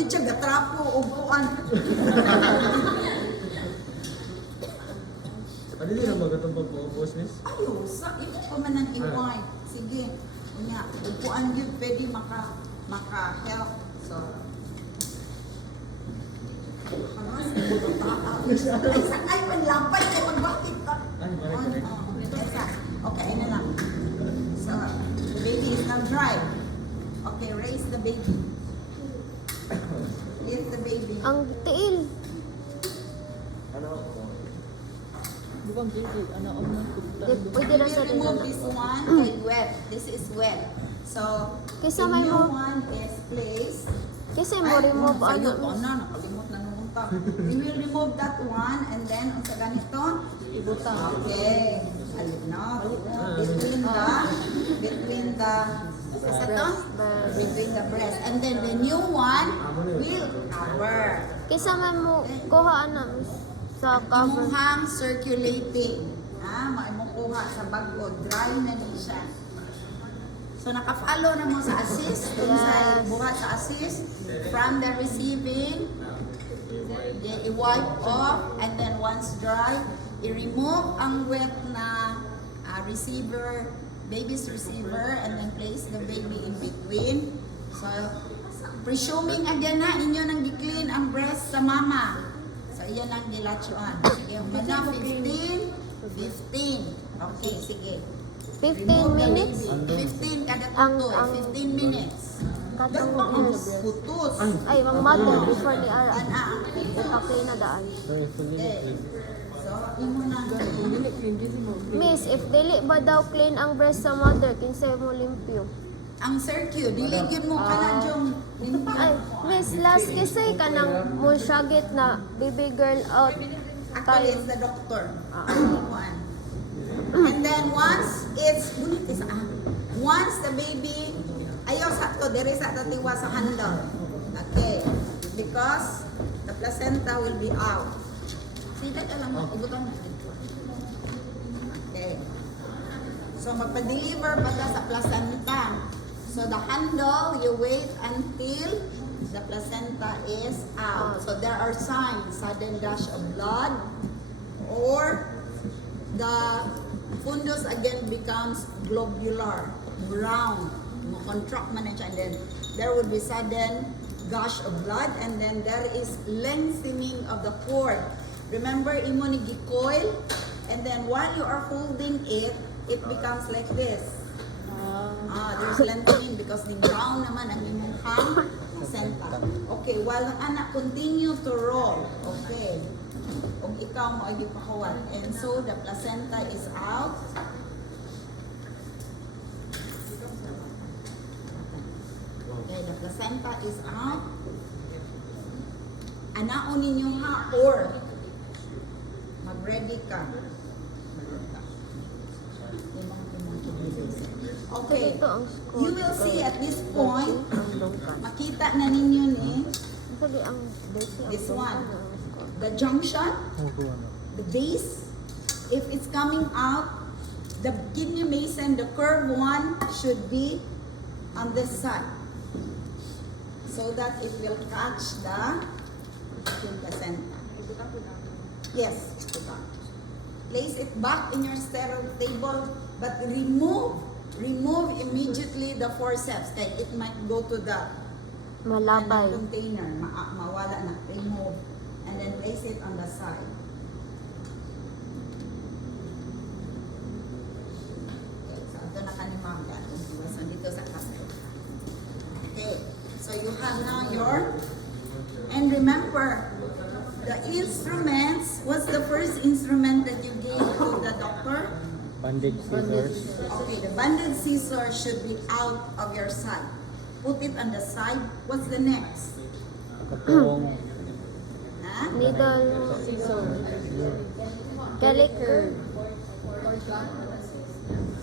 Wagi siya gatrapo, upuan. Ano din ang magatong pag-uupos, miss? Ayo, sa ito pa man ang invite. Sige, kunya, upuan yun, pwede maka-help. So, ay, panlapay, ay, magbakit ka. Okay, ayun na lang. So, the baby is now dry. Okay, raise the baby. Lift the baby. Ang tiil. Ano? Pwede na sa Remove tiil. this one, okay, wet. This is wet. So, Kaysa the may new mo- one is placed. Kasi mo remove ano. Nakalimot na nung unta. We will remove that one and then unsa ganito? Ibutang. Okay. Alin na. Between the isa to? Between the breast. And then the new one will cover. Kaysa may mo kuha na sa cover. Imuhang circulating. Maimukuha sa bago. Dry na ni siya. So naka-follow na mo sa assist, dun sa buhat sa assist, from the receiving, i-wipe off, and then once dry, i-remove ang wet na receiver, baby's receiver, and then place the baby in between. So, presuming again na, inyo nang gi-clean ang breast sa mama. So, iyan ang gilatsuan. Sige, mana 15. Okay, sige. 15 minutes. 15 kada Ang- tutoy, ang- 15 minutes. Katong Putus. minutes. Putus. Ay, mga mother before ni Ara. Ana. Okay na daan. Okay. So, imo na. Miss, if dili ba daw clean ang breast sa mother, kinsay mo limpyo? Ang circuit, dili yun mo ka na diyong Ay, Miss, last kisay ka nang mo syagit na baby girl out. Actually, it's the doctor. One. And then once once the baby, ayaw sa to, dere sa tatiwa sa handle. Okay. Because the placenta will be out. Sida ka lang, ugutan mo. Okay. So magpa-deliver pa ka sa placenta. So the handle, you wait until the placenta is out. So there are signs, sudden dash of blood, or the fundus again becomes globular, brown, contract man na siya, and then there would be sudden gush of blood, and then there is lengthening of the cord. Remember, imo ni gi-coil, and then while you are holding it, it becomes like this. There's lengthening because the brown naman ang imong hang placenta. Okay, while ang anak continue to roll, okay, kung ikaw mo ay gipakuwan. And so the placenta is out. Okay, the placenta is out. Anaon ninyo ha, or mag-ready ka. Okay, Ito ang score. you will see at this point, Ang lungkan. makita na ninyo ni Sabi ang desi ang This lungkan one. ang score. the junction, the base, if it's coming out, the kidney mason, the curved one should be on this side, so that it will catch the placenta. Yes, place it back in your sterile table, but remove immediately the forceps. Kaya it might go to the Malabay. container, mawala na, remove, and then place it on the side. Okay, so ito na kanimangga. So dito sa camera. Okay, so you have now your, and remember, the instruments, what's the first instrument that you gave to the doctor? Bandage scissors. Okay, the banded scissors should be out of your side. Put it on the side. What's the next? Katong Huh? Needle. Caliker.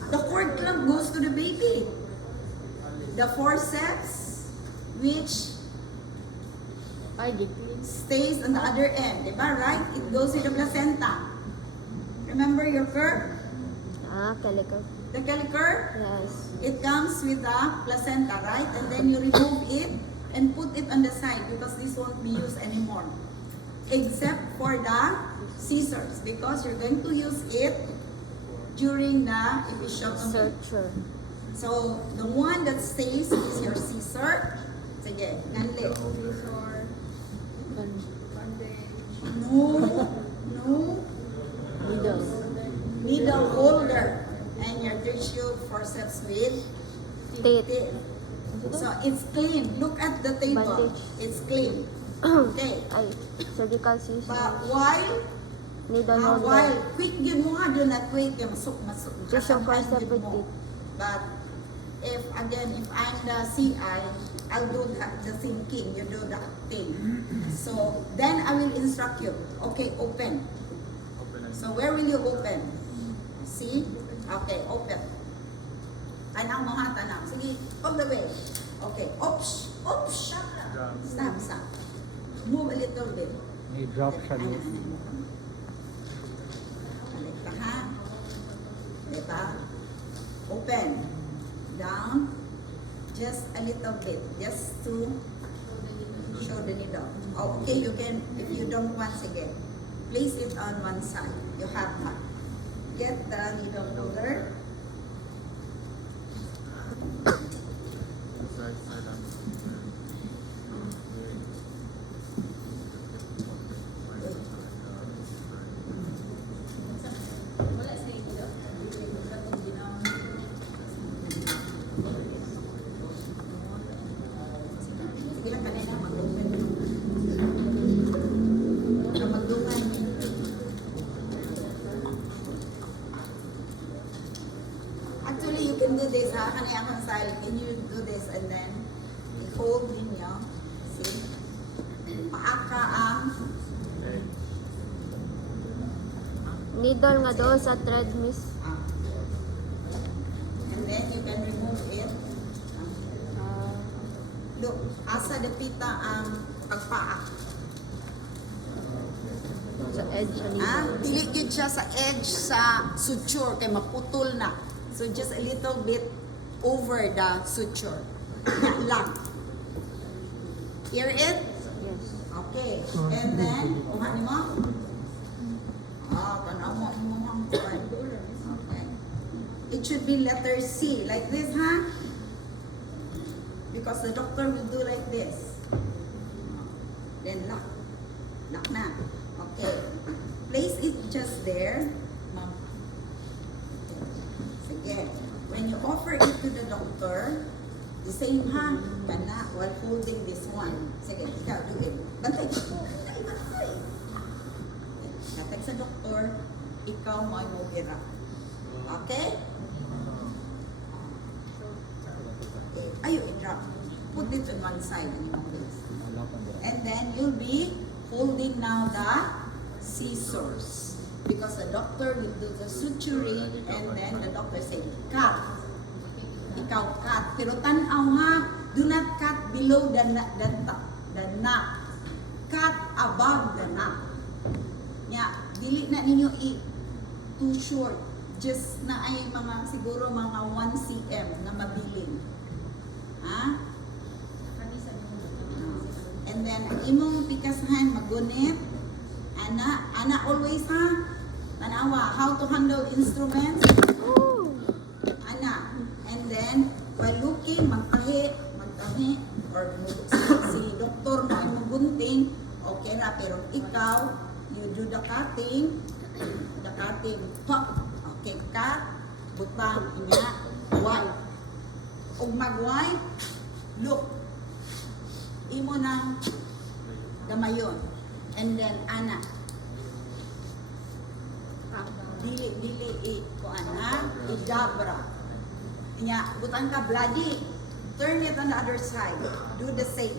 The cord clamp goes to the baby. The forceps, which stays on the other end, diba? Right? It goes to the placenta. Remember your curve? Caliker. The caliker? Yes. It comes with the placenta, right? And then you remove it and put it on the side because more. Except for the scissors, because you're going to use it during the episiotomy. Searcher. So, the one that stays is your scissor. Sige, nganli. No. Needle. Needle holder. And your tissue forceps with Tape. tape. So, it's clean. Look at the table. Bandage. It's clean. Okay. Ay, surgical scissors. But while Needle while holder. quick yun mo ha, do not wait yung masuk. Just yung kasamhan first yun mo. separate. But if I'm the CI, I'll do the thinking, you do the thing. So then I will instruct you. Okay, open. So where will you open? See? Okay, open. Tanaw mo ha, tanaw. Sige, all the way. Okay, oops. Stop. Move a little bit. May drop siya Ano, miss. Balik ka ha. Diba? Open. Down. Just a little bit. Just to show the needle. Oh, okay, you can, if you don't want, sige. Place it on one side. You have that. Get the needle holder. Bilang kanina, mag-open. Magdungan. Actually, you can do this, ha? Kanina akong style. Can you do this and then i-hold ninyo? See? Paaka ang Needle nga doon sa thread, miss. and then you can remove it. Look, asa dapita ang pagpaak. Sa edge sa Dili gyud siya sa edge sa suture kay maputol na. So just a little bit over the suture. Na lang. Hear it? Yes. Okay. And then, kuha ni mo. Tanaw mo ang kuha. Okay. It should be letter C, like this, ha? Because the doctor will do like this. Then lock. Lock na. Okay. Place it just there. Ma'am. Sige. When you offer it to the doctor, the same ha, kana, while holding this one. Sige, ikaw, do it. Bantay. Bantay. Katag sa doktor, ikaw mo bira. Okay? Ayo, i-drop. Put it on one side in your place. And then you'll be holding now the scissors. Because the doctor will do the suturing and then the doctor say, cut. Ikaw cut. Pero tanaw ha, do not cut below the knot. Cut above the knot. Dili na ninyo too short. Just na ay mga, siguro mga 1 cm na mabiling. Ha? And then, imong pikasahan, magunit. Ana always ha? Tanawa, how to handle instruments. Ooh. Ana. And then, while looking, magtahi, or si doktor mo ay magunting, okay na, pero ikaw, you do the cutting, pop, okay, cut, butang, inya, wipe. Ug mag-wipe, look, imo nang gamayon. And then, ana, dili, kuan ha, idabra. Inya, butang ka, bloody. Turn it on the other side. Do the same.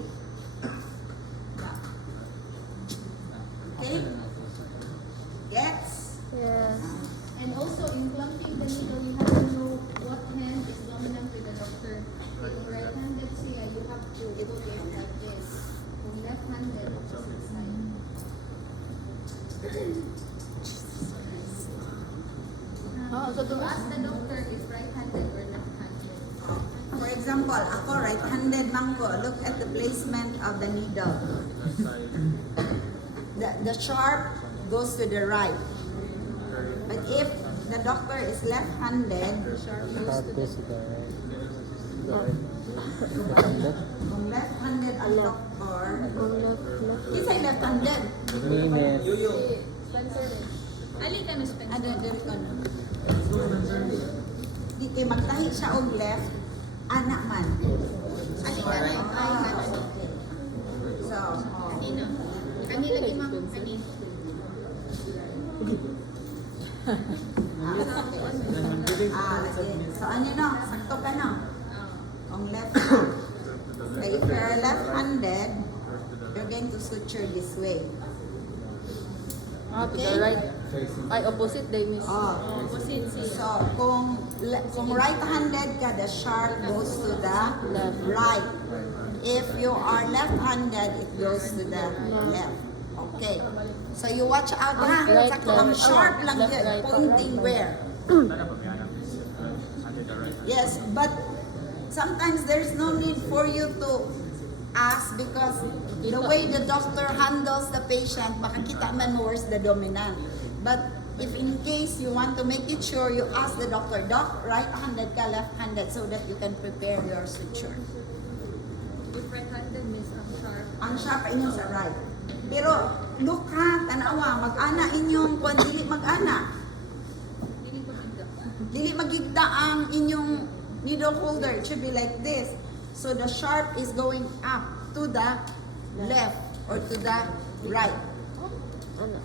Okay? Gets? Yes. And also, in plumping the needle, you have to know what hand is dominant with the doctor. If right-handed siya, you have to put it like this. Kung left-handed, opposite side. So to ask the doctor if right-handed or left-handed. For example, example, ako right-handed man ko. Look at the placement of the needle. The sharp goes to the right. But if the doctor is left-handed, Sharp goes to the right. kung left-handed ang doctor, Ang left. kisa'y left-handed. Minus. Spencer. Ali ka no, Spencer. Ano, diri ko na. Di kay magtahi siya og left, anak man. Ali ka no. Ay, Okay. So, oh. Kanino? Kani lagi ma'am. Kani. Okay. So, ano no? Sakto ka no? Oh. On left. Okay, if you're left-handed, you're going to suture this way. Ah, to Okay. the right. Ay, opposite day, miss. Oh. Opposite siya. So, kung right-handed ka, the sharp goes to the right. If you are left-handed, it goes to the left. Okay. So, you watch out ha. Right, Sakto ang left. sharp lang Left, yun. right, Pointing where? Yes, but sometimes there's no need for you to ask because the way the doctor handles the patient, makakita man mo where's the dominant. But if in case you want to make it sure, you ask the doctor, Doc, right-handed ka, left-handed, so that you can prepare your suture. If right-handed, miss, ang sharp. Ang sharp ay inyo sa right. Pero look ha, tanawa, mag-ana inyong kung dili mag-ana. Dili ko tigda. Dili magigda ang inyong needle holder. It should be like this. So the sharp is going up to the left or to the right. Ano?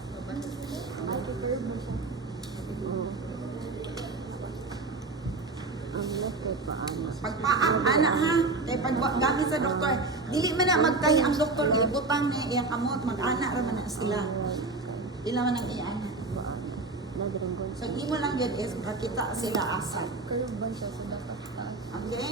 Ang left kay paano? Pagpaak, ana ha. Kay pag gamit sa doktor, dili man na magtahi ang doktor, ibutang ni iyang kamot, mag-ana ra man na sila. Ila man ang iana. Paano? Nagranggon. So imo lang yun is makita sila asal. Curve siya sa dapat taas. Okay?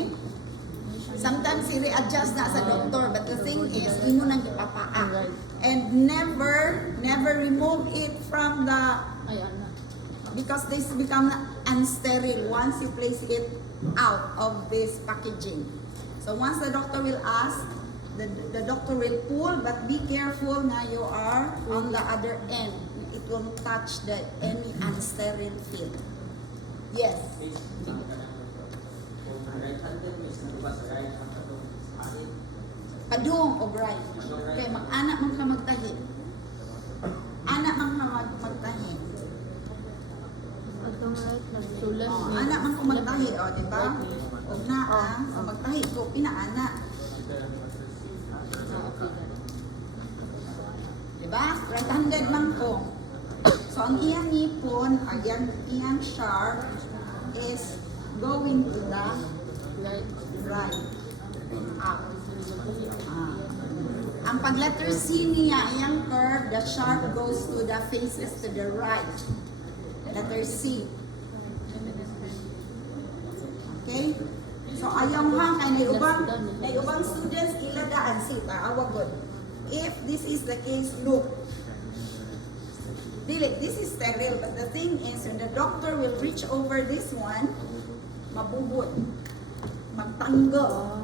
Sometimes i-readjust na sa doktor, but the thing is, imo nang ipapaa. And never remove it from the, Ay, ana. because this become unsterile once you place it out of this packaging. So once the doctor will ask, the doctor will pull, but be careful na you are on the other end. It won't touch any unsterile field. Yes. Padung o right. Okay, mag-anak man ka magtahi. Anak man ka magtahi. Atong right lang. So, left, Oh, miss. anak man ko magtahi, o, di ba? O na, so magtahi ko, pinaana. Ah, okay. Di ba? Right-handed man ko. So, ang iyang ngipon, ang iyang sharp is going to the Right. right. Up. Ah. Ang pag-letter C niya, iyang curve, the sharp goes to the faces to the right. Letter C. Okay? So ayaw ha, kay may ubang students iladaan si awag good. If this is the case, look. Dili, this is sterile, but the thing is, when the doctor will reach over this one, mabubot, magtanggo.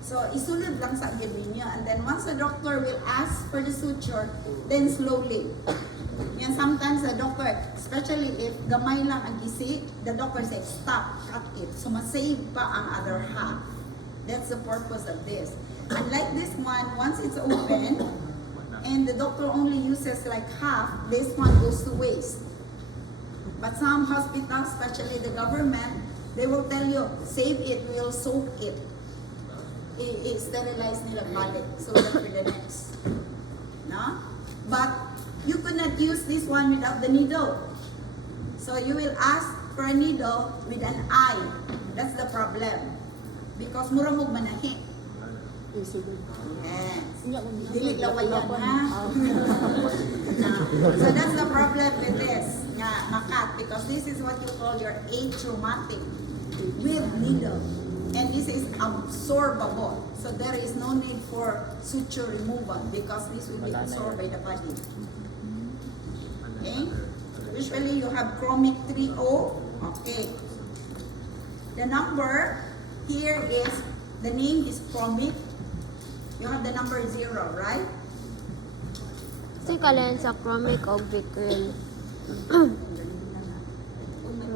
So, isulod lang sa gilid niya. And then once the doctor will ask for the suture, then slowly. Yan, sometimes the doctor, especially if gamay lang ang gisi, the doctor says, stop, cut it. So, masave pa ang other half. That's the purpose of this. Unlike this one, once it's open, and the doctor only uses like half, this one goes to waste. But some hospitals, especially the government, they will tell you, save it, we'll soak it. I-sterilize nila balik so that for the next. No? But you could not use this one without the needle. So you will ask for a needle with an eye. That's the problem. Because muramog manahi. Isulod. Yes. Inya ko nila. Dili lawayan ha. No. So that's the problem with this. Nga, makat. Because this is what you call your atraumatic with needle. And this is absorbable. So there is no need for suture removal because this will be absorbed by the body. Okay? Usually you have chromic 3O. Okay. The number here is the name is Chromic. You have the number 0, right? Kasi kalayan sa chromic o Vicryl.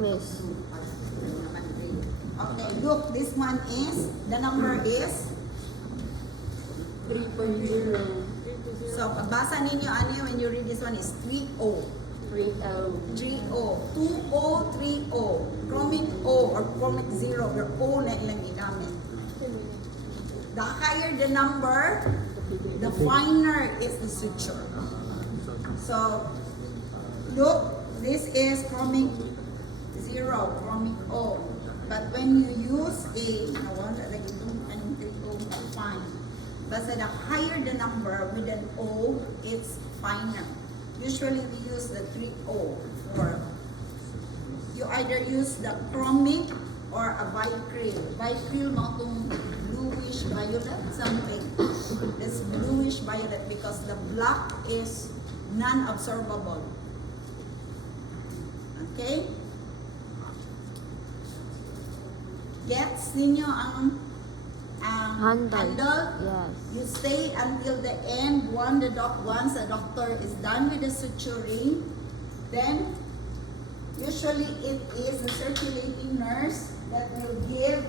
Miss. Okay, look, this one is, the number is, 3.0. so pagbasa ninyo, ano when you read this one is 3-0. 3-0. 2-0, 3-0. Chromic O or chromic 0, your O na ilang ginamit. The higher the number, the finer is the suture. So, look, this is chromic 0, chromic O. But when you use a, nawala lagi itong anong 3-0, fine. Basta the higher the number with an O, it's finer. Usually we use the 3-0 for, you either use the chromic or a Vicryl. Vicryl mo itong bluish violet, something. This bluish violet because the black is non-absorbable. Okay? Gets ninyo ang handle? Yes. You stay until the end. Once the doctor is done with the suturing, then usually it is the circulating nurse that will give.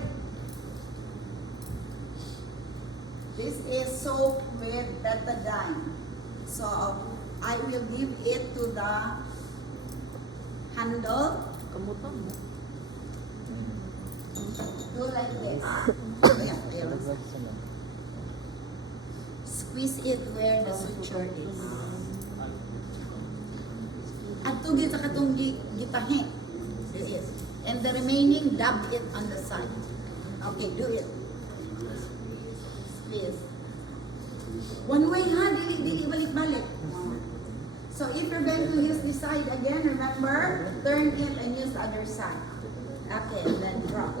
This is soap with betadine. So I will give it to the handle. Kamutan mo. Do like this. Yeah, yeah. Squeeze it where the suture is. At tugid sa katong gitahi. Do it. And the remaining, dab it on the side. Okay, do it. Squeeze. One way ha, dili balik-balik. So if you're going to use this side again, remember, turn it and use the other side. Okay, then drop.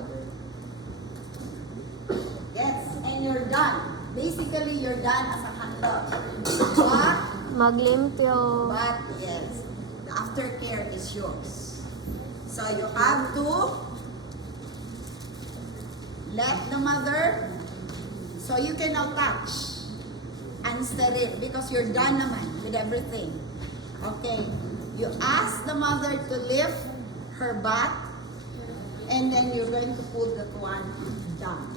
Yes, and you're done. Basically, you're done as a handler. Maglimpyo. But yes, the aftercare is yours. So you have to let the mother, so you can now touch and sterile because you're done naman with everything. Okay, you ask the mother to lift her butt and then you're going to put that one down.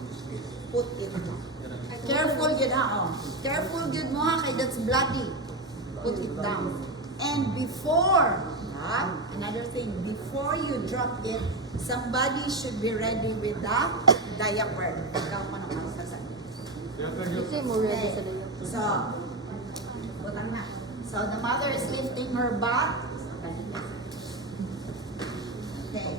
Put it down. Careful yun ha, oh. Careful yun mo ha, kay that's bloody. Put it down. And before, another thing, before you drop it, somebody should be ready with the diaper. Ikaw mo naman sasabi. Kasi mo ready sa dayo. So, butang na. So the mother is lifting her butt. Okay.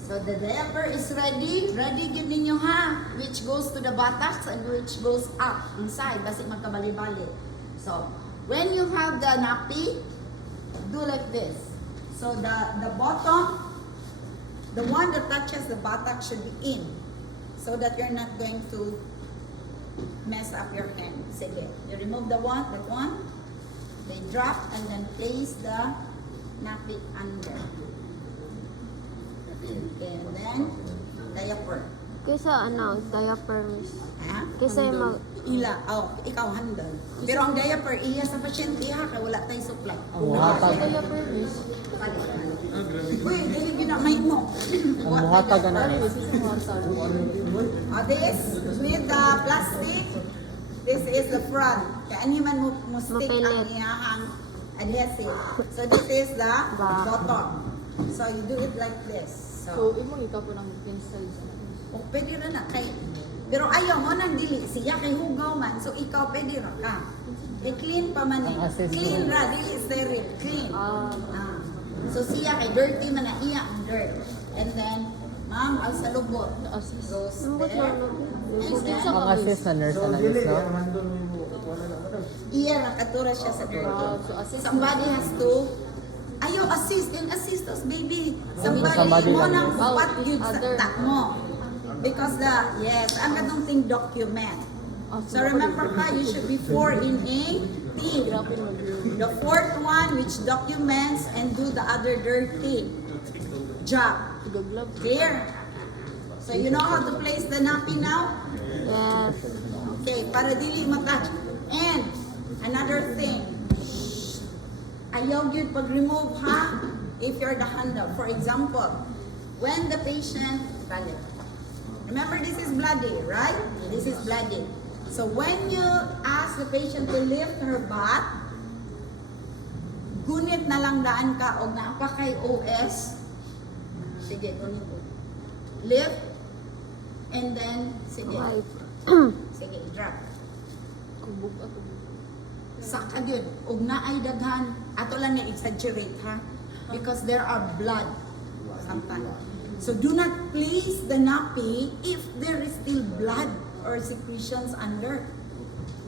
So the diaper is ready. Ready gid ninyo ha. Which goes to the buttocks and which goes up inside. Basi magkabali-bali. So when you have the nappy, do like this. So the bottom, the one that touches the buttock should be in. So that you're not going to mess up your hand. Sige. You remove that one. They drop and then place the nappy under. Okay, and then diaper. Kaysa diaper, miss. Ha? Kaysa yung Ikaw handle. Pero ang diaper, iya sa pasyente ha, kaya wala tayong supply. Ang muhatag. Diaper, miss. Uy, dili ginamay mo. Ang muhatag na ni. This is water. This with the plastic, this is the front. Kaya ani man mo stick ang Mapilit. iyahang adhesive. So this is the Back. bottom. So you do it like this. So, imo ikaw po ng pencil. O, pwede rin na kay. Pero ayaw mo nang dili siya kay hugaw man. So ikaw pwede ra ka. Kay clean pa man eh. Ang assist Clean mo. ra, dili sterile. Clean. Ah. So siya kay dirty man na iya ang dirt. And then, ma'am, ang salubot. Assist. Goes Lambot there. lang, no? And then, Ang assist na nurse na nagis, no? iya nakatura siya sa dirty. So, assist. Somebody has to ayaw assist and assist us baby. Somebody Somebody mo lang. nang what yun sa Other. tak mo. Because ang katong thing document. So remember ka, you should be 4 in a team. Grabe mo, girl. The fourth one which documents and do the other dirty job. Tiga glove. Clear? So you know how to place the nappy now? Yes. Okay, para dili matouch. And another thing, ayaw yun pag-remove ha, if you're the handle. For example, when the patient, remember this is bloody, right? This is bloody. So when you ask the patient to lift her butt, gunit na lang daan ka o naapa kay OS. Sige, gunit. Lift, and then, sige. Right. Sige, drop. Kubog ako. Saka yun, ug naay daghan, ato lang ni exaggerate ha, because there are blood sometimes. So do not place the nappy if there is still blood or secretions under.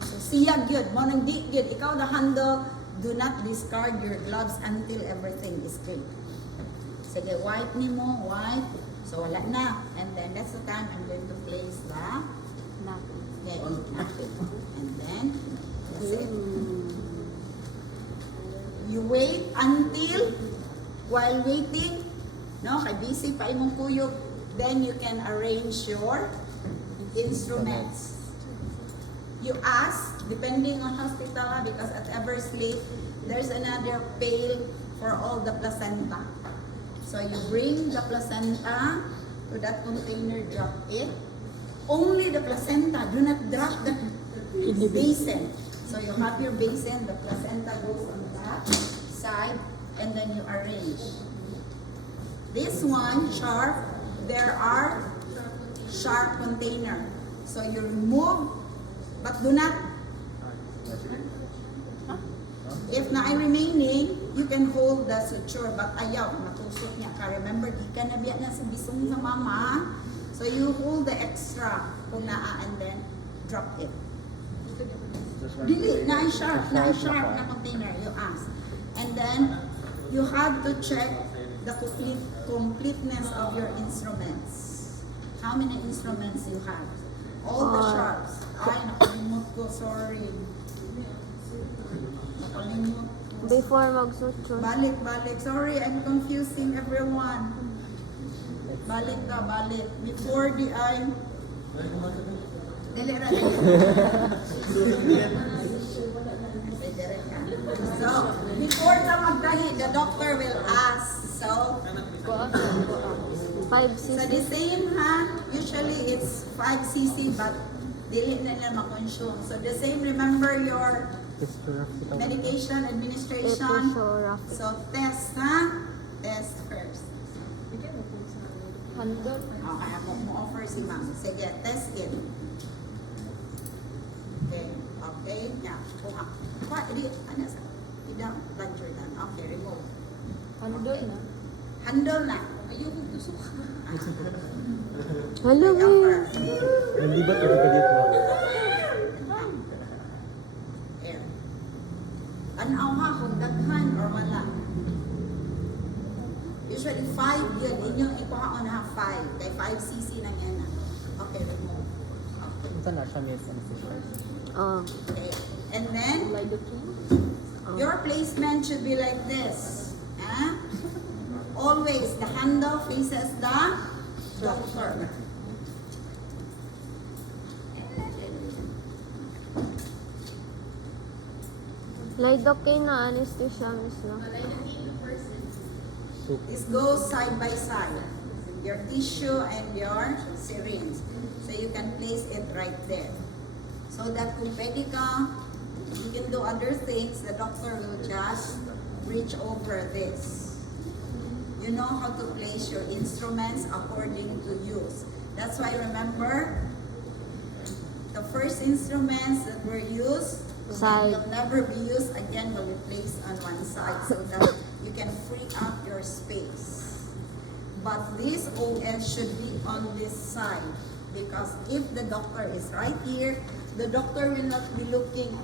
So siyag yun, mo nang di yun, ikaw the handle, do not discard your gloves until everything is clean. Sige, wipe ni mo, wipe. So wala na. And then that's the time I'm going to place the okay, nappy. And then, that's it. You wait until, while waiting, no, kay busy pa imong kuyog, then you can arrange your instruments. You ask, depending on hospital, because at Eversleep, there's another pail for all the placenta. So you bring the placenta to that container, drop it. Only the placenta, do not drop the basin. So you have your basin, the placenta goes on that side, and then you arrange. This one, sharp, there are sharp container. So you remove, but do not, if na ay remaining, you can hold the suture, but ayaw, matusok niya ka. Remember, di ka nabiya na sa bisong sa mama. So you hold the extra kung naa and then drop it. Dili, na sharp na container, you ask. And then, you have to check the completeness of your instruments. How many instruments you have? All the sharps. Ay, nakalimot ko, sorry. Nakalimot ko. Before mag-suture. Balik. Sorry, I'm confusing everyone. Balik. Before the eye. Dili ra. So, before the magdahi, the doctor will ask. So, 5 so cc. the same ha, usually it's 5 cc but dili na nila ma-consume. So the same, remember your medication administration. So test ha, test first. Handle. Okay, ako mo offer si ma'am. Sige, test it. Okay, yeah, kuha. Kuha, ano sa? Idang, blood Jordan. Okay, remove. Handle na. Handle na. Ayun, tusok. Hello, Okay, upper. Hindi ba ito dito? Air. Tanaw ha kung daghan or wala. Usually 5 yun. Inyong ikuhaon ha 5. Kay 5 cc na yan na. Okay, remove. Okay. Ito na siya may sensation. Okay. And then, Lidocaine. your placement should be like this. Always, the handle faces the doctor. Lidocaine na anesthesia, miss, no? This goes side by side. Your tissue and your syringe. So you can place it right there. So that kung pwede ka, you can do other things, the doctor will just reach over this. You know how to place your instruments according to use. That's why remember, the first instruments that were used Side. will never be used again, will be placed on one side so that you can free up your space. But this OS should be on this side because if the doctor is right here, the doctor will not be looking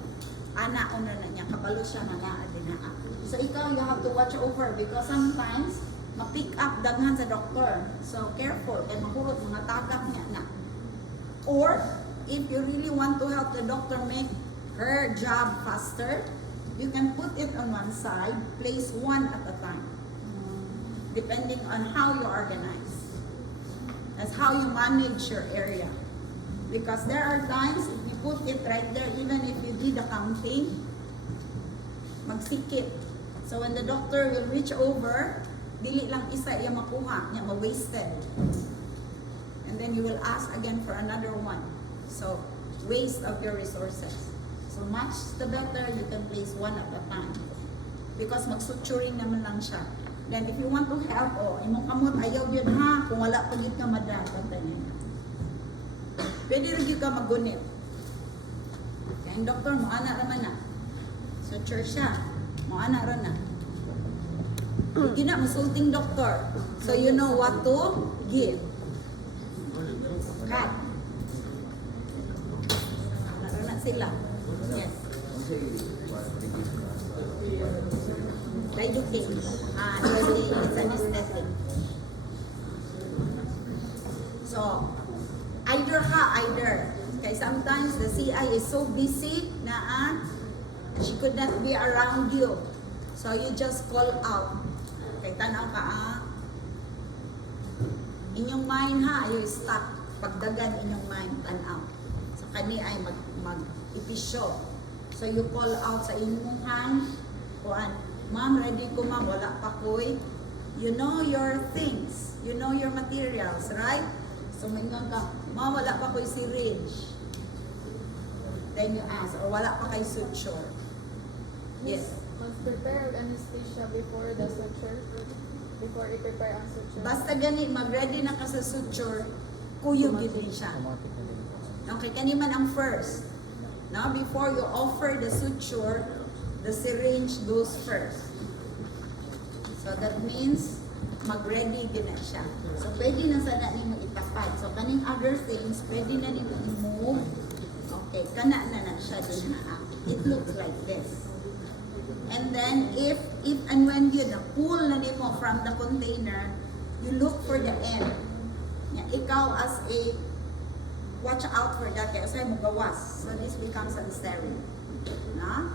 ana una na niya, kabalo siya na naa dinaa. So ikaw, you have to watch over because sometimes ma-pick up daghan sa doctor. So careful, kay mahurot mga tagak niya na. Or if you really want to help the doctor make her job faster, you can put it on one side, place one at a time. Depending on how you organize. That's how you manage your area. Because there are times, if you put it right there, even if you did the counting, magsikip. So when the doctor will reach over, dili lang isa yung makuha, niya ma-wasted. And then you will ask again for another one. So, waste of your resources. So much the better, you can place one at a time. Because magsuturing naman lang siya. Then if you want to help, imong kamot, ayaw yun ha, kung wala pagit ka madal, pantay niya. Pwede rin yung ka magunit. Kaya ang doktor mo, anak naman na. Suture siya, mo anak rin na. Hindi na, masulting doktor. So you know what to give. Cut. Anak na sila. Yes. Lidocaine. It's anesthetic. So, either. Okay, sometimes the CI is so busy na she could not be around you. So you just call out. Okay, tanaw ka inyong mind you stop. Pagdagan inyong mind, tanaw. So kani ay mag-ipisyo. So you call out sa inyong hand, kuan, ma'am, ready ko ma'am, wala pa ko'y. You know your things. You know your materials, right? So maingon ka, ma'am, wala pa ko'y syringe. Then you ask, or wala pa kay suture. Yes. Must prepare anesthesia before the suture? Before i-prepare ang suture? Basta gani, mag-ready na ka sa suture, kuyog yun din siya. Automatic na din. Okay, kaniman ang first. Now, before you offer the suture, the syringe goes first. So that means, mag-ready din na siya. So, pwede na sana nimo itapat. So, kaning other things, pwede na nimo i-move. Okay, kana na siya din na. It looks like this. And then, if and when you pull na nimo from the container, you look for the end. Ikaw as a watch out for that kaya mo gawas. So this becomes unsterile. Na?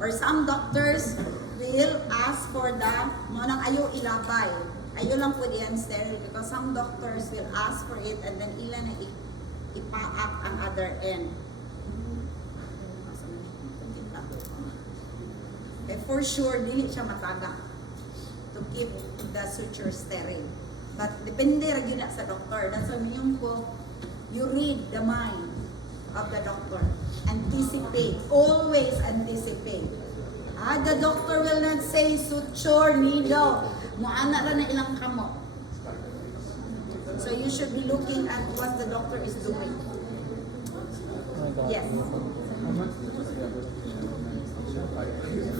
Or some doctors will ask for that, mo nang ayaw ilabay. Ayaw lang po di unsterile because some doctors will ask for it and then ilan na ipaak ang other end. Okay, for sure, dili siya mataga to keep the suture sterile. But depende ra gyud na sa doktor. That's why minyon ko, you read the mind of the doctor. Anticipate. Always anticipate. The doctor will not say suture, needle. Muana ra na ilang kamot. So you should be looking at what the doctor is doing. Oh my God. Yes.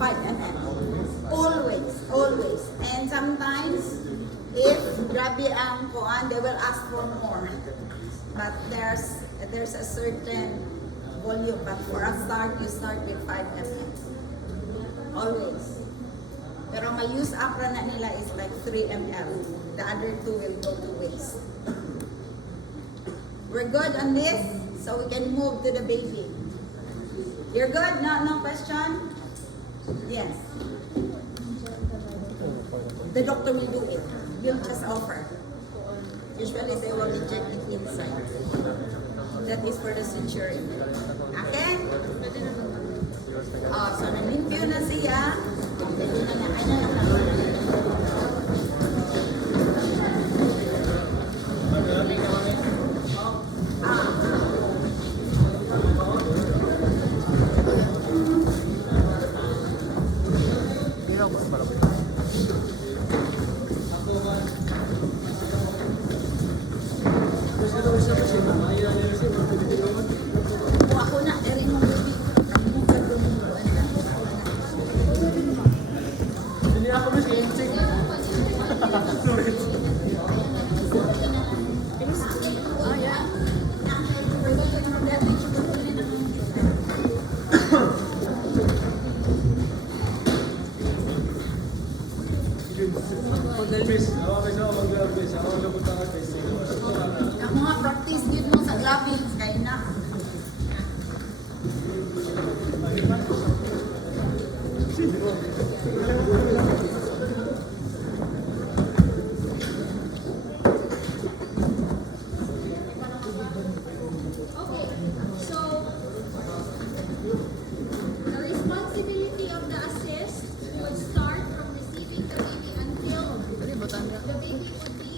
5 ml. Always. And sometimes, if grabe ang kuan, they will ask for more. But there's a certain volume. But for a start, you start with 5 ml. Always. Pero may use up na nila is like 3 ml. The other 2 will go to waste. We're good on this, so we can move to the baby. You're good? No question? Yes. The doctor will do it. You'll just offer. Usually they will inject it inside. That is for the suturing. Okay? So nalimpyo na siya. Pwede na niya. Ano lang ako na, eri mo baby. Pag-alvis.